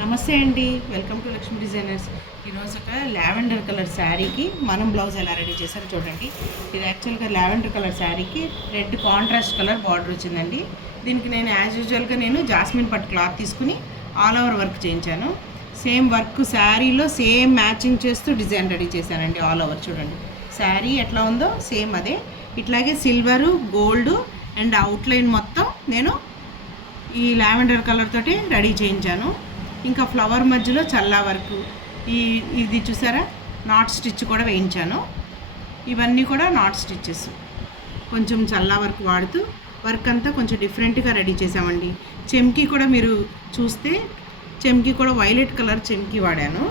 నమస్తే అండి, welcome to Lakshmi designers. ఈరోజు ఒక లావెండర్ కలర్ శారీకి మనం బ్లౌజ్ ఎలా రెడీ చేశారో చూడండి. ఇది యాక్చువల్గా లావెండర్ కలర్ శారీకి రెడ్ కాంట్రాస్ట్ కలర్ బార్డర్ వచ్చిందండి. దీనికి నేను యాజ్ యూజువల్గా జాస్మిన్ పట్టు క్లాత్ తీసుకుని ఆల్ ఓవర్ వర్క్ చేయించాను. సేమ్ వర్క్ శారీలో సేమ్ మ్యాచింగ్ చేస్తూ డిజైన్ రెడీ చేశానండి. ఆల్ ఓవర్ చూడండి, శారీ ఎట్లా ఉందో సేమ్ అదే. ఇట్లాగే సిల్వరు, గోల్డ్ అండ్ అవుట్లైన్ మొత్తం నేను ఈ లావెండర్ కలర్ తోటి రెడీ చేయించాను. ఇంకా ఫ్లవర్ మధ్యలో చల్లా వర్క్, ఇది చూసారా, నాట్ స్టిచ్ కూడా వేయించాను. ఇవన్నీ కూడా నాట్ స్టిచ్చెస్, కొంచెం చల్లా వర్క్ వాడుతూ వర్క్ అంతా కొంచెం డిఫరెంట్గా రెడీ చేసామండి. చెమ్కీ కూడా మీరు చూస్తే చెమ్కీ కూడా వైలెట్ కలర్ చెమ్కీ వాడాను.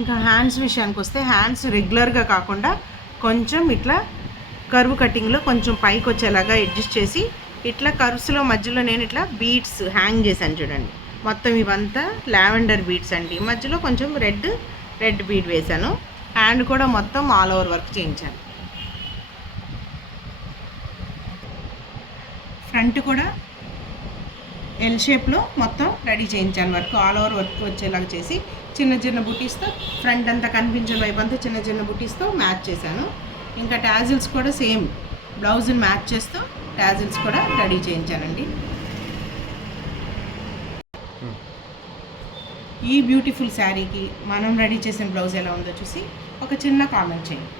ఇంకా హ్యాండ్స్ విషయానికి వస్తే హ్యాండ్స్ రెగ్యులర్గా కాకుండా కొంచెం ఇట్లా కర్వ్ కటింగ్లో కొంచెం పైకి వచ్చేలాగా అడ్జస్ట్ చేసి ఇట్లా కర్వ్స్లో మధ్యలో నేను ఇట్లా బీడ్స్ హ్యాంగ్ చేశాను చూడండి. మొత్తం ఇవంతా లావెండర్ బీడ్స్ అండి. మధ్యలో కొంచెం రెడ్ బీడ్ వేశాను. హ్యాండ్ కూడా మొత్తం ఆల్ ఓవర్ వర్క్ చేయించాను. ఫ్రంట్ కూడా ఎల్ షేప్లో మొత్తం రెడీ చేయించాను. వర్క్ ఆల్ ఓవర్ వర్క్ వచ్చేలాగా చేసి చిన్న చిన్న బుటీస్తో ఫ్రంట్ అంతా కనిపించిన వైపు అంతా చిన్న చిన్న బుటీస్తో మ్యాచ్ చేశాను. ఇంకా టాజిల్స్ కూడా సేమ్ బ్లౌజ్ని మ్యాచ్ చేస్తూ టాజిల్స్ కూడా రెడీ చేయించానండి. ఈ బ్యూటిఫుల్ శారీకి మనం రెడీ చేసిన బ్లౌజ్ ఎలా ఉందో చూసి ఒక చిన్న కామెంట్ చేయండి.